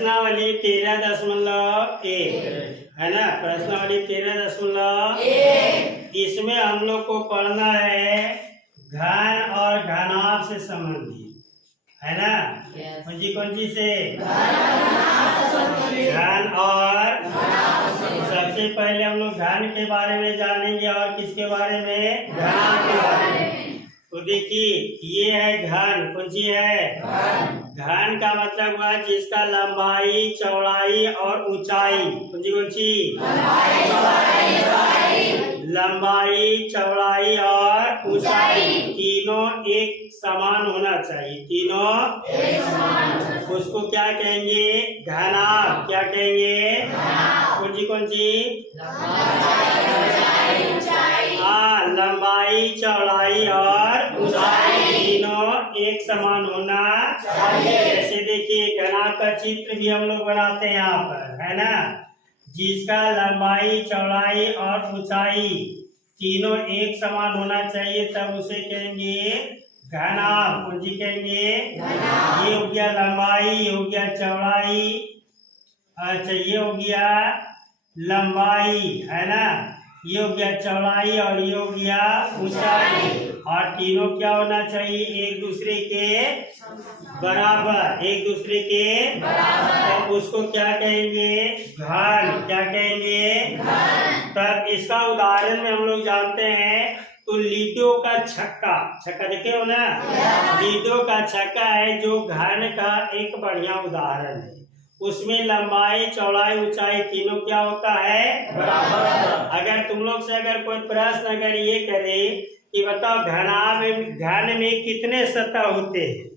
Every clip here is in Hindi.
प्रश्नावली 13.1 है ना। प्रश्नावली 13.1 इसमें हम लोग को पढ़ना है घन और घनाभ से संबंधित, है ना। कौन सी से घन और सबसे पहले हम लोग घन के बारे में जानेंगे और किसके बारे में, घनाभ के बारे में। तो देखिए ये है घन, कौन सी है घन का मतलब हुआ जिसका लंबाई चौड़ाई और ऊंचाई, कौन सी लंबाई चौड़ाई और ऊंचाई तीनों एक समान होना चाहिए, तीनों उसको क्या कहेंगे, घनाभ। क्या कहेंगे, कौन सी हाँ, लंबाई चौड़ाई और ऊंचाई तीनों एक समान होना चाहिए। जैसे देखिए घनाभ का चित्र भी हम लोग बनाते हैं यहाँ पर, है ना। जिसका लंबाई चौड़ाई और ऊंचाई तीनों एक समान होना चाहिए, तब उसे कहेंगे घनाभ। कौन सी कहेंगे, ये हो गया लंबाई, ये हो गया चौड़ाई, अच्छा ये हो गया लंबाई, है ना। ये हो गया चौड़ाई और ये हो गया ऊंचाई, और तीनों क्या होना चाहिए, एक दूसरे के बराबर, एक दूसरे के तो उसको क्या कहेंगे, घन। क्या कहेंगे, तब इसका उदाहरण में हम लोग जानते हैं तो लीटियों का छक्का, छक्का देखे हो ना, लीटियों का छक्का है जो घन का एक बढ़िया उदाहरण है। उसमें लंबाई चौड़ाई ऊंचाई तीनों क्या होता है, बराबर। अगर तुम लोग से अगर कोई प्रश्न अगर ये करे कि बताओ घन में कितने सतह होते हैं,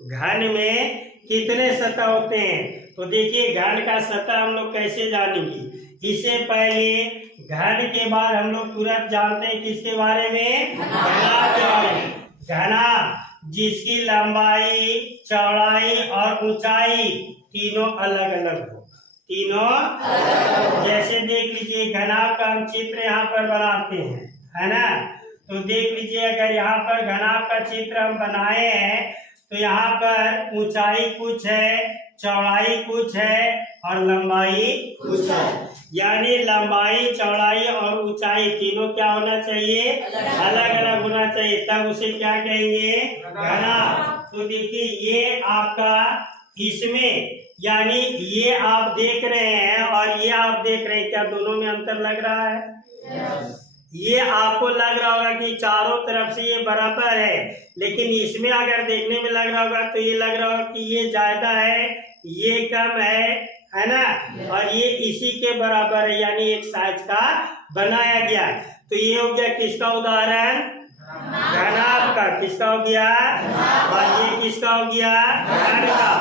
घन में कितने सतह होते हैं, तो देखिए घन का सतह हम लोग कैसे जानेंगे। इससे पहले घन के बाद हम लोग तुरंत जानते हैं किसके बारे में, घनाभ के बारे में। घनाभ जिसकी लंबाई चौड़ाई और ऊंचाई तीनों अलग अलग हो, तीनों जैसे देख लीजिए घनाभ का हम चित्र यहाँ पर बनाते हैं, है ना। तो देख लीजिए अगर यहाँ पर घनाभ का चित्र हम बनाए हैं तो यहाँ पर ऊंचाई कुछ है, चौड़ाई कुछ है और लंबाई कुछ है, यानी लंबाई चौड़ाई और ऊंचाई तीनों क्या होना चाहिए, अलग अलग होना चाहिए, तब उसे क्या कहेंगे, घनाभ। तो देखिए ये आपका इसमें यानी ये आप देख रहे हैं और ये आप देख रहे हैं, क्या दोनों में अंतर लग रहा है? ये आपको लग रहा होगा कि चारों तरफ से ये बराबर है, लेकिन इसमें अगर देखने में लग रहा होगा तो ये लग रहा होगा कि ये ज्यादा है, ये कम है ना, और ये इसी के बराबर है, यानी एक साइज का बनाया गया। तो ये हो गया किसका उदाहरण, घनाभ का। किसका हो गया, और ये किसका हो गया, घन का।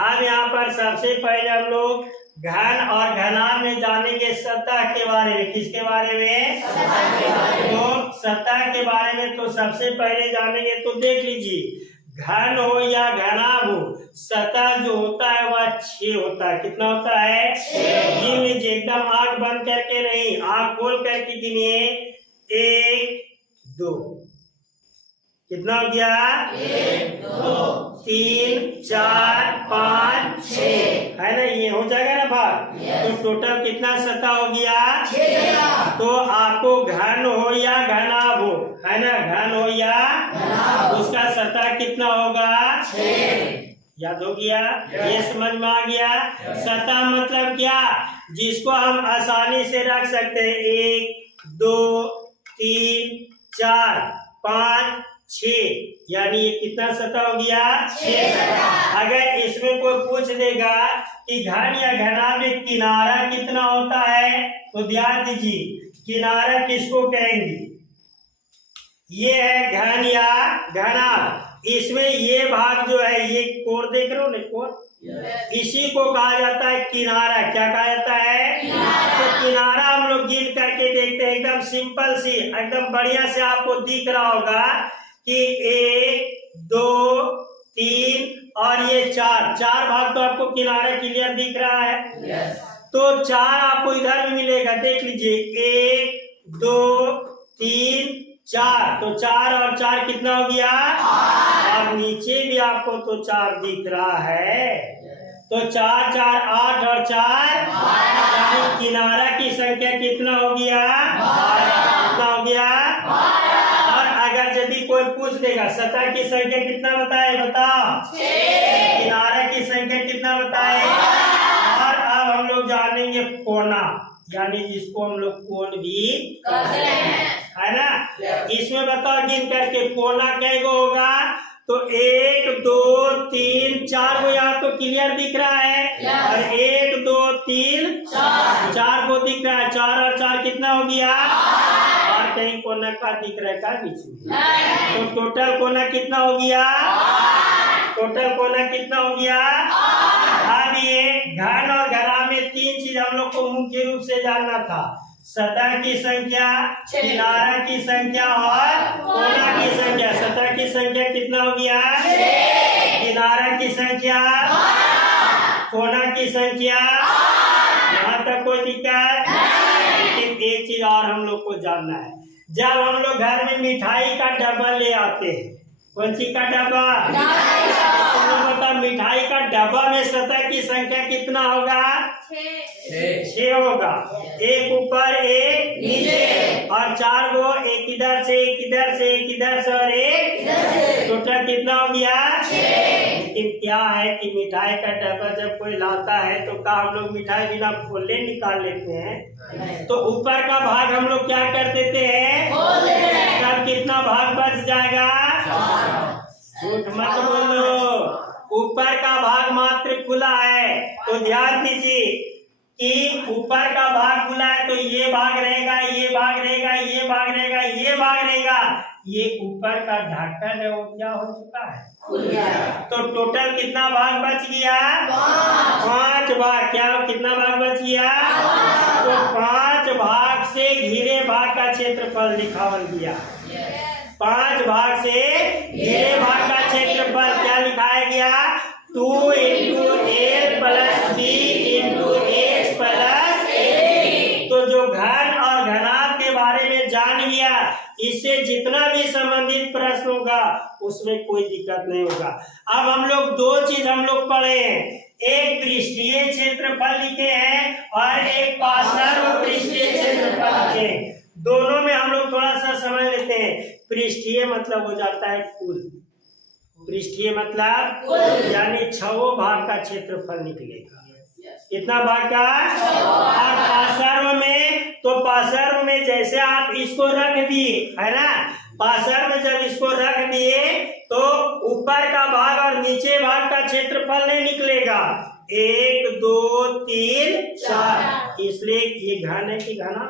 अब यहाँ पर सबसे पहले हम लोग घन और घनाभ में जानेंगे सतह के बारे में। किसके बारे में, तो सतह के बारे में तो सबसे पहले जानेंगे। तो देख लीजिए घन हो या घनाभ हो, सतह जो होता है वह 6 होता है। कितना होता है, 6। गिन लीजिए एकदम आंख बंद करके नहीं, आंख खोल करके गिनिए, 1 2, कितना हो गया, 1 2 3 4 5 6, है ना। ये हो जाएगा ना भाग, तो टोटल कितना सतह हो गया, 6। तो आपको घन हो या घनाभ हो, है ना, घन हो या उसका सतह कितना होगा, 6। याद हो गया, ये समझ में आ गया। सतह मतलब क्या, जिसको हम आसानी से रख सकते हैं 1 2 3 4 5 6, यानी ये कितना सतह हो गया, 6 सतह। अगर इसमें कोई पूछ देगा कि घन या घनाभ में किनारा कितना होता है, तो ध्यान दीजिए किनारा किसको कहेंगे, ये है घन या घनाभ। इसमें ये भाग जो है, ये कोण देख रहे हो ना, कोण, इसी को कहा जाता है किनारा। क्या कहा जाता है, तो किनारा हम लोग गिन करके देखते हैं, एकदम सिंपल सी, एकदम बढ़िया से आपको दिख रहा होगा कि 1 2 3 और ये 4 भाग तो आपको किनारा क्लियर दिख रहा है। तो 4 आपको इधर भी मिलेगा, देख लीजिए 1 2 3 4, तो 4 और 4 कितना हो गया? और नीचे भी आपको तो 4 दिख रहा है, तो 4 4 8 और 4 यानी किनारा की संख्या कितना हो गया? कितना हो गया? और अगर जब भी कोई पूछ देगा सतह की संख्या कितना बताए, बताओ। किनारा की संख्या कितना बताए? और अब हम लोग जानेंगे कोना, यानी जिसको हम लोग कोण भी कहते हैं, है ना। इसमें बताओ गिन करके कोना कै गो होगा? तो 1 2 3 4 गो यहाँ तो क्लियर दिख रहा है, और 1 2 3 4 गो दिख रहा है। 4 और 4 कितना हो गया? और कहीं कोना का दिख रहा है का बीच में? तो टोटल कोना कितना हो गया? टोटल कोना कितना हो गया? अब ये घन और घना में 3 चीज हम लोग को मुख्य रूप से जानना था, सतह की संख्या, किनारा की संख्या और कोना की संख्या। सतह की संख्या कितना हो गया? किनारा की संख्या, कोना की संख्या, यहाँ तक कोई दिक्कत? लेकिन एक चीज और हम लोग को जानना है, जब हम लोग घर में मिठाई का डब्बा ले आते हैं, कौन सी का डब्बा? बता, मिठाई का डब्बा में सतह की संख्या कितना होगा? 6 होगा, एक ऊपर एक नीचे, और 4 गो, एक इधर से एक इधर से एक इधर से और एक टोटल कितना हो गया? 6। लेकिन क्या है कि मिठाई का डब्बा जब कोई लाता है तो क्या हम लोग मिठाई बिना खोले निकाल लेते हैं? तो ऊपर का भाग हम लोग क्या कर देते हैं? तब कितना भाग बच जाएगा? झूठ मत बोलो, ऊपर का भाग मात्र खुला है। तो ध्यान दीजिए कि ऊपर का भाग खुला है तो ये भाग रहेगा, ये भाग रहेगा, ये भाग रहेगा, ये भाग रहेगा। ये ऊपर का ढक्कन है वो क्या हो चुका है? खुल गया। तो टोटल कितना भाग बच गया? 5 भाग। क्या कितना भाग बच गया? तो 5 भाग से घिरे भाग का क्षेत्रफल लिखावल गया। 5 भाग से घिरे भाग का क्षेत्रफल क्या लिखाया गया? 2 × a + b × x + a। तो जो घन और घनाभ के बारे में जान लिया, इससे जितना भी संबंधित प्रश्न होगा उसमें कोई दिक्कत नहीं होगा। अब हम लोग 2 चीज हम लोग पढ़े हैं, एक पृष्ठीय क्षेत्रफल लिखे हैं और एक पार्श्व पृष्ठीय क्षेत्रफल लिखे हैं। दोनों में हम लोग थोड़ा सा समझ लेते हैं। पृष्ठीय मतलब हो जाता है कुल, पृष्ठीय मतलब कुल, यानी 6 भाग का क्षेत्रफल निकलेगा। कितना भाग का? और पार्श्व में, तो पार्श्व में जैसे आप इसको रख दिए है ना, पार्श्व में जब इसको रख दिए तो ऊपर का भाग और नीचे भाग का क्षेत्रफल नहीं निकलेगा। 1 2 3 4, इसलिए ये घन है कि घना?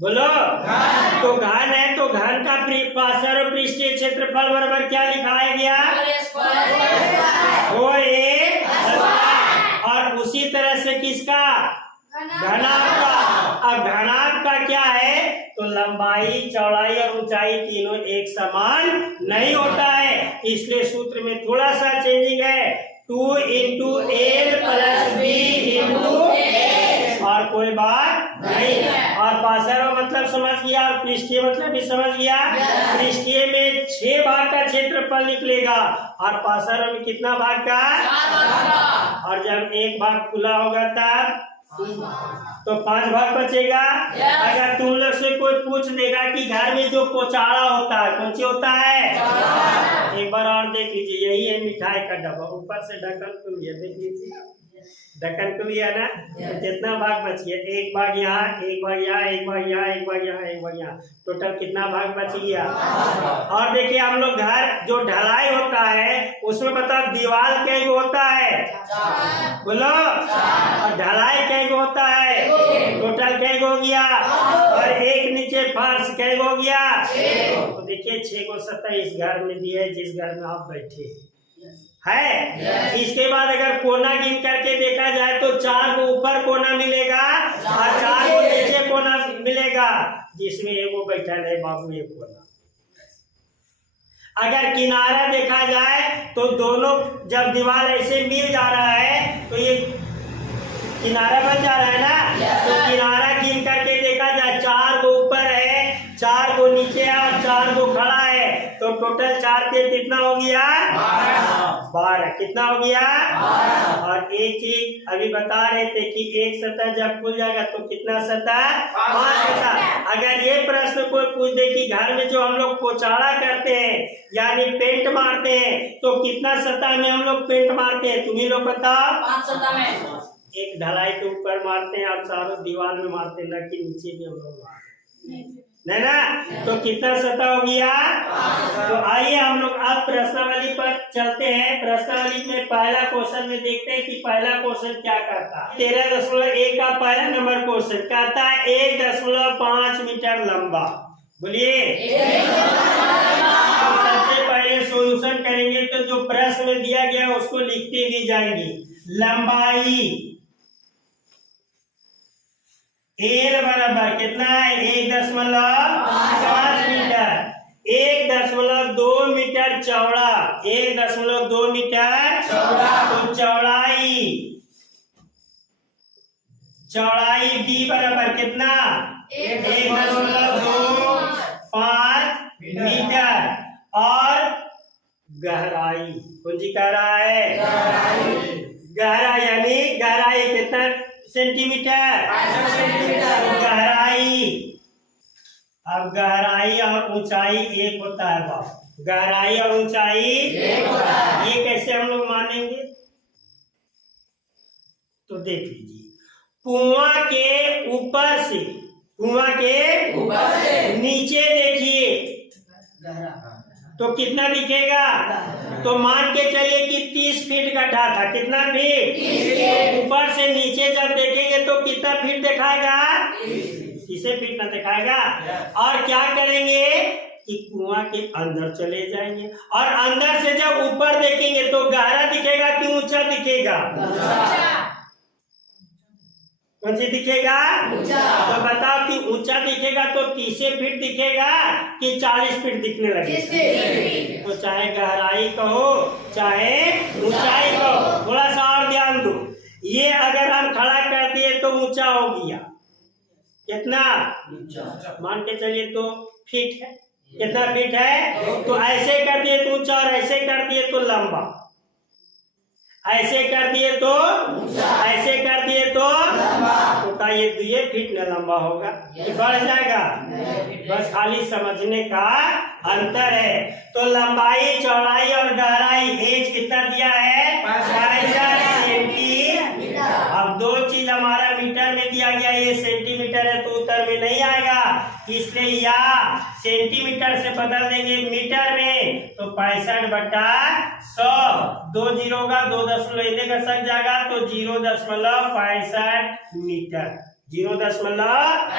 बोलो तो घन है, तो घन का पार्श्व पृष्ठीय क्षेत्रफल बराबर क्या लिखाया गया? और उसी तरह से किसका? घनाभ का। अब घनाभ का क्या है? तो लंबाई, चौड़ाई और ऊंचाई तीनों एक समान नहीं होता है, इसलिए सूत्र में थोड़ा सा चेंजिंग है। 2 × a + b × x, और कोई बात नहीं। और पार्श्व मतलब समझ गया, और पृष्ठीय मतलब भी समझ गया। पृष्ठीय में 6 भाग का क्षेत्रफल निकलेगा और पार्श्व में कितना भाग का? 4। और जब एक भाग खुला होगा तब तो 5 भाग बचेगा। अगर तुम लोग से कोई पूछ देगा कि घर में जो कोचाड़ा होता है कौन सी होता है? एक बार और देख लीजिए, यही है मिठाई का डब्बा, ऊपर से ढक्कन खुल गया, देख लीजिए ढक्कन खुल गया ना। कितना भाग बच गया? 1 भाग यहाँ, 1 भाग यहाँ, 1 भाग यहाँ, 1 भाग यहाँ, 1 भाग यहाँ, टोटल कितना भाग बच गया? और देखिए हम लोग घर जो ढलाई होता है उसमें बताओ दीवार कै गो होता है? बोलो। और ढलाई कै गो होता है? टोटल कै गो हो गया? और एक नीचे फर्श कै गो हो गया? तो देखिए 6 गो सतह इस घर में दी है जिस घर में आप बैठे है। इसके बाद अगर कोना गिन करके देखा जाए तो 4 को ऊपर कोना मिलेगा और 4 को नीचे कोना मिलेगा, जिसमें एगो बैठा है बाबू एक कोना। अगर किनारा देखा जाए तो दोनों जब दीवार ऐसे मिल जा रहा है तो ये किनारा बन जा रहा है ना। तो किनारा गिन करके देखा जाए 4 को ऊपर है, 4 को टोटल 4 के कितना हो गया 12। कितना हो गया 12। और एक चीज अभी बता रहे थे कि एक सतह जब खुल जाएगा तो कितना सतह 5 सतह। अगर ये प्रश्न कोई पूछ दे कि घर में जो हम लोग पोचाड़ा करते हैं यानी पेंट मारते हैं तो कितना सतह में हम लोग पेंट मारते हैं, तुम्ही लोग बताओ। 5 सतह में। एक ढलाई के ऊपर मारते हैं और चारों दीवार में मारते हैं, न कि नीचे भी हम लोग मारते हैं, नहीं ना। तो कितना सतह हो गया। तो आइए हम लोग अब प्रश्नावली पर चलते हैं। प्रश्नावली में पहला क्वेश्चन में देखते हैं कि पहला क्वेश्चन क्या कहता है। 13.1 का पहला नंबर क्वेश्चन कहता है 1.5 मीटर लंबा। बोलिए। तो सबसे पहले सॉल्यूशन करेंगे तो जो प्रश्न में दिया गया है उसको लिखते भी जाएंगे। लंबाई एल बराबर कितना है 1.5 मीटर। 1.2 मीटर चौड़ा, 1.2 मीटर तो चौड़ाई डी बराबर कितना 1.25 मीटर। और गहराई कौन जी कह रहा है गहराई यानी गहराई कितना सेंटीमीटर। गहराई, अब गहराई और ऊंचाई एक होता है बाप। गहराई और ऊंचाई एक होता है। ये कैसे हम लोग मानेंगे तो देख लीजिए। कुआं के ऊपर से नीचे देखिए तो कितना दिखेगा। तो मान के चलिए कि 30 फीट गड्ढा था। कितना फीट। ऊपर से नीचे जब देखेंगे तो कितना फीट दिखाएगा 30 फीट ना दिखाएगा। और क्या करेंगे कि कुआं के अंदर चले जाएंगे और अंदर से जब ऊपर देखेंगे तो गहरा दिखेगा कि ऊंचा दिखेगा। कौन सी दिखेगा तो बताओ कि ऊंचा दिखेगा तो 30 फीट दिखेगा कि 40 फीट दिखने लगेगा। तो चाहे गहराई कहो चाहे ऊंचाई कहो, थोड़ा सा और ध्यान दो। ये अगर हम खड़ा कर दिए तो ऊंचा हो गया कितना मान के चलिए तो फीट है। कितना फीट है तो ऐसे कर दिए तो ऊंचा और ऐसे कर दिए तो लंबा। ऐसे कर दिए तो ऐसे कर दिए तो का ये 2 फीट न लंबा होगा, ये बढ़ जाएगा। बस खाली समझने का अंतर है। तो लंबाई चौड़ाई और गहराई एज कितना दिया है 65 सेंटीमीटर। अब 2 चीज हमारा मीटर में दिया गया, ये सेंटीमीटर है तो उत्तर में नहीं आएगा, इसलिए या सेंटीमीटर से बदल देंगे मीटर में तो 65/100। 2 जीरो का 2 दशमलव इतने का सक जाएगा तो 0.65 मीटर। 0.65।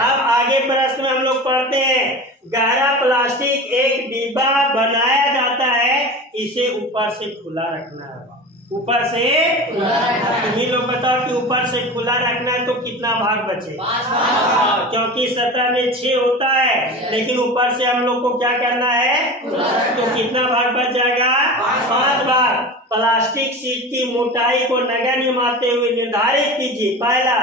अब आगे प्रश्न में हम लोग पढ़ते हैं। गहरा प्लास्टिक एक डिब्बा बनाया जाता है, इसे ऊपर से खुला रखना है। ऊपर से ये लोग बताओ कि ऊपर से खुला रखना है तो कितना भाग बचे। क्योंकि सतह में 6 होता है लेकिन ऊपर से हम लोग को क्या करना है तो कितना भाग बच जाएगा 5 भाग। प्लास्टिक शीट की मोटाई को नगण्य मानते हुए निर्धारित कीजिए। पहला,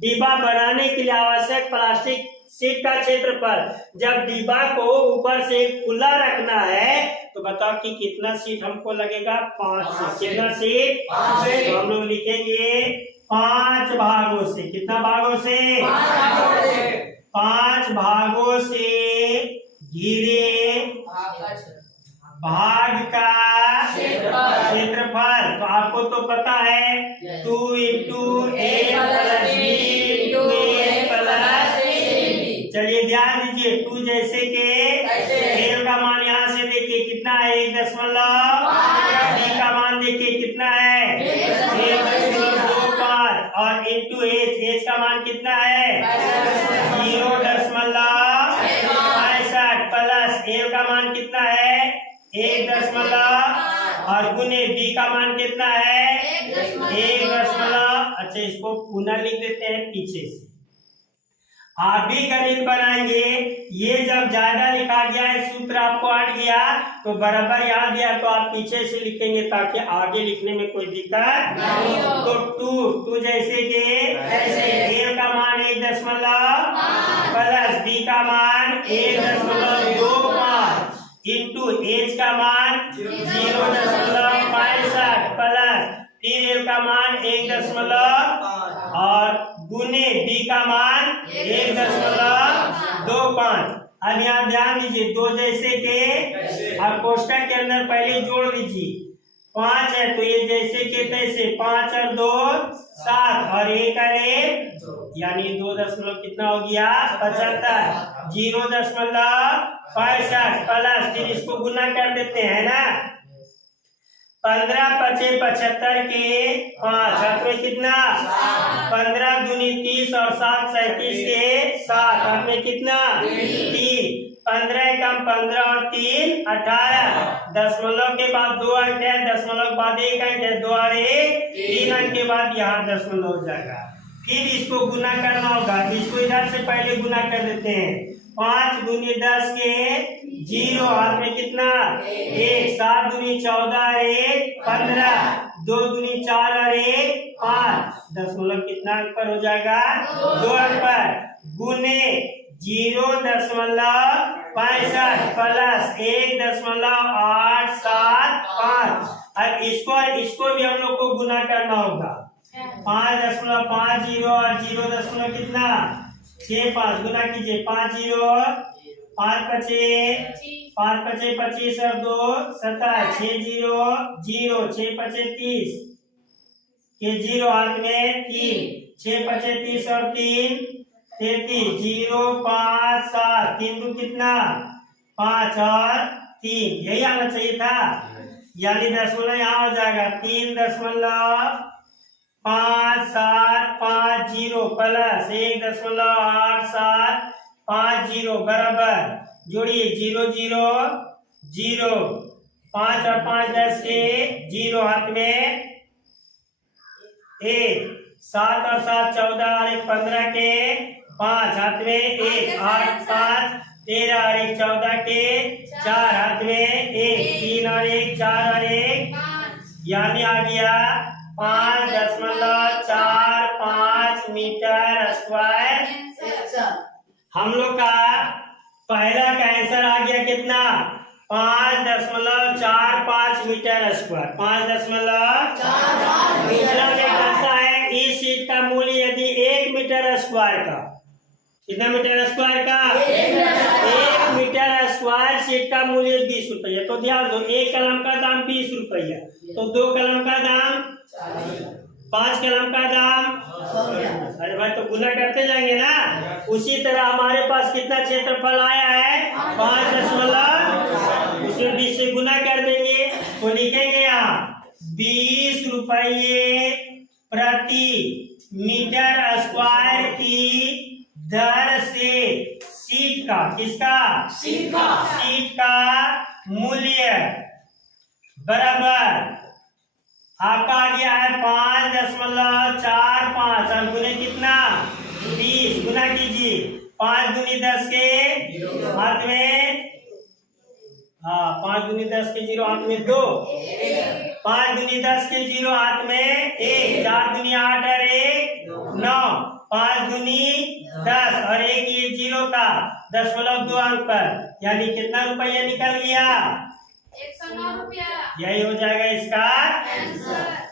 डिब्बा बनाने के लिए आवश्यक प्लास्टिक शीट का क्षेत्रफल। जब डिब्बा को ऊपर से खुला रखना है तो बताओ कि कितना शीट हमको लगेगा 5 शीट। कितना शीट तो हम लोग लिखेंगे 5 भागों से। कितना भागों से 5 भागों से घिरे भाग का क्षेत्रफल। तो आपको तो पता है 2 × a + b × a + चलिए ध्यान दीजिए 2 जैसे के a का मान यहाँ से देखिए कितना है 1.5। b का मान देखिए कितना है 1.25 और h का मान कितना है 0.65 प्लस a का मान कितना है 1 और गुने b का मान कितना है 1। अच्छा इसको पुनः लिख देते हैं पीछे से। आप भी गणित बनाएंगे। ये जब ज्यादा लिखा गया है सूत्र आपको हट गया तो बराबर याद दिया तो आप पीछे से लिखेंगे ताकि आगे लिखने में कोई दिक्कत नहीं हो। तो 2 जैसे के ऐसे a का मान 1 प्लस b का मान 1.25 इंटू एच का मान 0.65 प्लस फिर एल का मान 1 और गुने बी का मान 1.25। अब यहाँ ध्यान दीजिए, दो जैसे के और कोष्टक के अंदर पहले जोड़ दीजिए। 5 है तो ये जैसे के तैसे 5 और 2 7 और 1 और 1 यानी 2 दशमलव कितना हो गया 75। 0.65 प्लस फिर इसको गुना कर देते हैं ना। 15 पचे 75 के 5 हाथ में कितना 15 दूनी 30 और 7 37 के 7 हाथ में कितना 3। 15 कम 15 और 3 18। दशमलव के बाद 2 अंक है, दशमलव के बाद 1 अंक है, 2 और 1 3 अंक के बाद यहाँ दशमलव हो जाएगा। फिर इसको गुना करना होगा, इसको इधर से पहले गुना कर देते हैं। 5 दूनी 10 के 0 हाथ में कितना 1। 7 दूनी 14 और 1 15। 2 दूनी 4 और 1 5। दशमलव कितना अंक पर हो जाएगा 2 अंक पर। गुने 0.65 प्लस 1.875। अब इसको भी हम लोग को गुना करना होगा। 5.50 और 0 कितना 6 गुना कीजिए। 5 0 5 पचे 25 और 2 27। 6 0 0 6 पचे 30 के 0 हाथ में 3। 6 पचे 30 और 3 33। 0 5 7 3 दो कितना 5 और 3 यही आना चाहिए था। यानी दशमलव यहाँ हो जाएगा 3.5750 प्लस 1.875 बराबर जोड़िए 0 0 0। 5 और 5 10 के 0 हाथ में 1। 7 और 7 14 और 1 15 के 5 हाथ में 1। 8 5 13 और 1 14 के 4 हाथ में 1। 3 और 1 4 और 1 यानी आ गया 5.45 मीटर स्क्वायर। हम लोग का पहला का आंसर आ गया कितना 5.45 मीटर स्क्वायर। 5.45। दूसरा में कहता है इस शीट का मूल्य यदि 1 मीटर स्क्वायर का कितना मीटर स्क्वायर का 1 मीटर स्क्वायर शीट का मूल्य 20 रुपया। तो ध्यान दो, 1 कलम का दाम 20 रुपया, तो 2 कलम का दाम 5 कलम का दाम। अरे भाई तो गुना करते जाएंगे ना। उसी तरह हमारे पास कितना क्षेत्रफल आया है 5 उसमें 20 से गुना कर देंगे तो लिखेंगे यहाँ 20 रुपये प्रति मीटर स्क्वायर की दर से शीट का किसका शीट का मूल्य बराबर आपका आ गया है 5.45 और गुने कितना 20 गुना कीजिए। 5 दूनी 10 के हाथ में 5 दूनी 10 के 0 हाथ में 2। 5 दूनी 10 के 0 हाथ में 1। 4 दूनी 8 और 1 9। 5 दूनी 10 और 1 ये 0 था दशमलव 2 अंक पर, यानी कितना रुपया निकल गया 109 रुपया। यही हो जाएगा इसका आंसर।